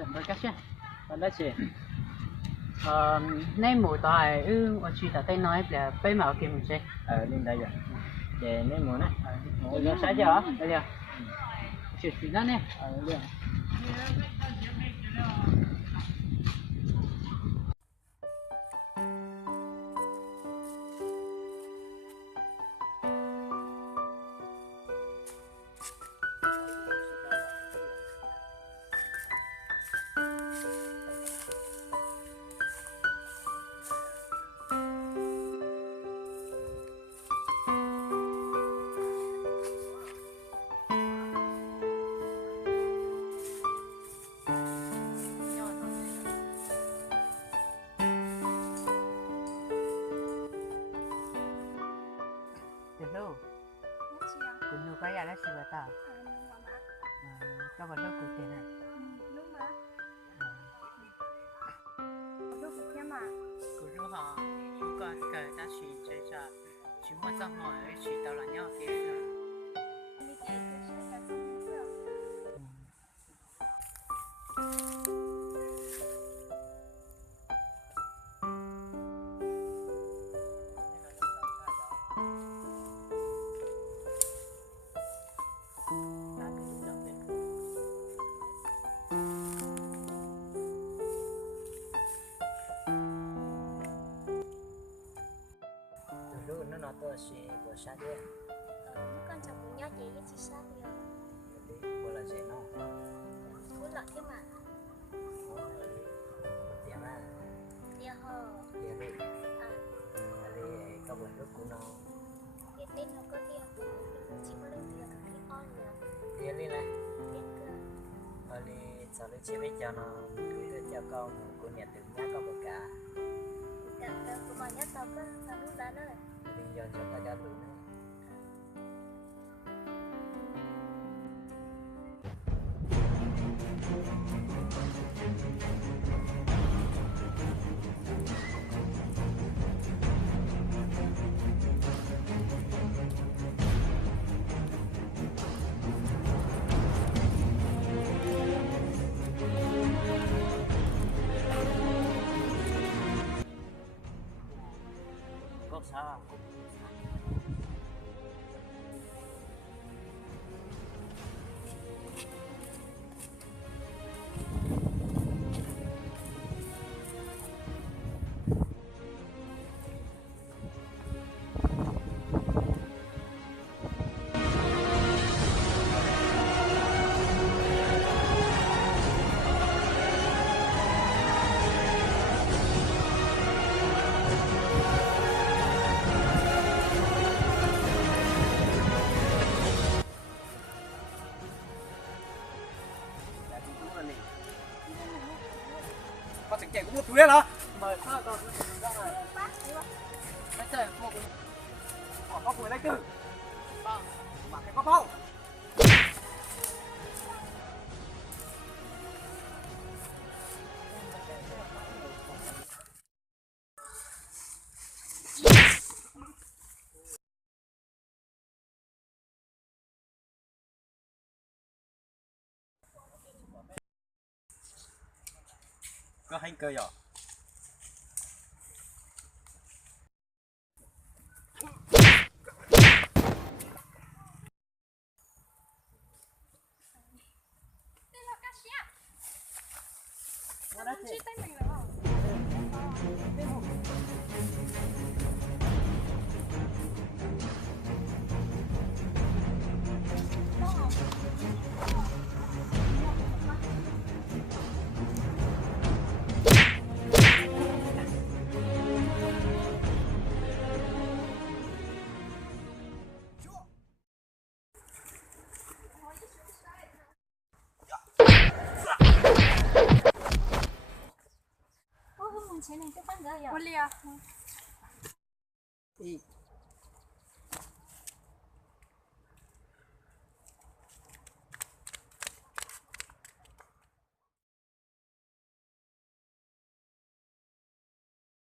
我感谢，我来接。那木头係，我住特登攞嚟俾埋我見唔識。lên đây rồi. Để nên muốn này. Ủa, nó sai chưa hả? Đây chưa? Chuyện gì đó nè. Lên. ลูกคุณลูกก็อยากได้สิบต่อก็บอกลูกกูเต็มอ่ะกูรู้ฮะ如果个大去这下去莫上好去到了尿点了Lúc nó nói tôi sẽ của sát đi. Mấy con chồng cùng nhau chị với chị sát đi rồi. Đi, của là gì nó? Của lợn thế mà. Tiếng à? Dạ hờ. Tiếng đi. Đi, có buổi lúc của nó. Cái tên nó có tiền. Chị có lên tiền cái con nữa. Tiếng đi này. Tiếng cơ. Đi, sau đó chị biết cho nó gửi tới cho con của nhà từng nhá có một cả. Dạ, của bà nhá tao có tao lúc đó nữa. Đi cho ta cho tụi nó. Có sao không? Con chẳng chạy cũng một túi hả? mời sao còn ra rồi cái trời một Bỏ con cuối lấy từ. bao Mà cái có bao. Có hành cơ rồi. Ủa, hôm mình sẽ làm cái bánh gà rồi. Olha.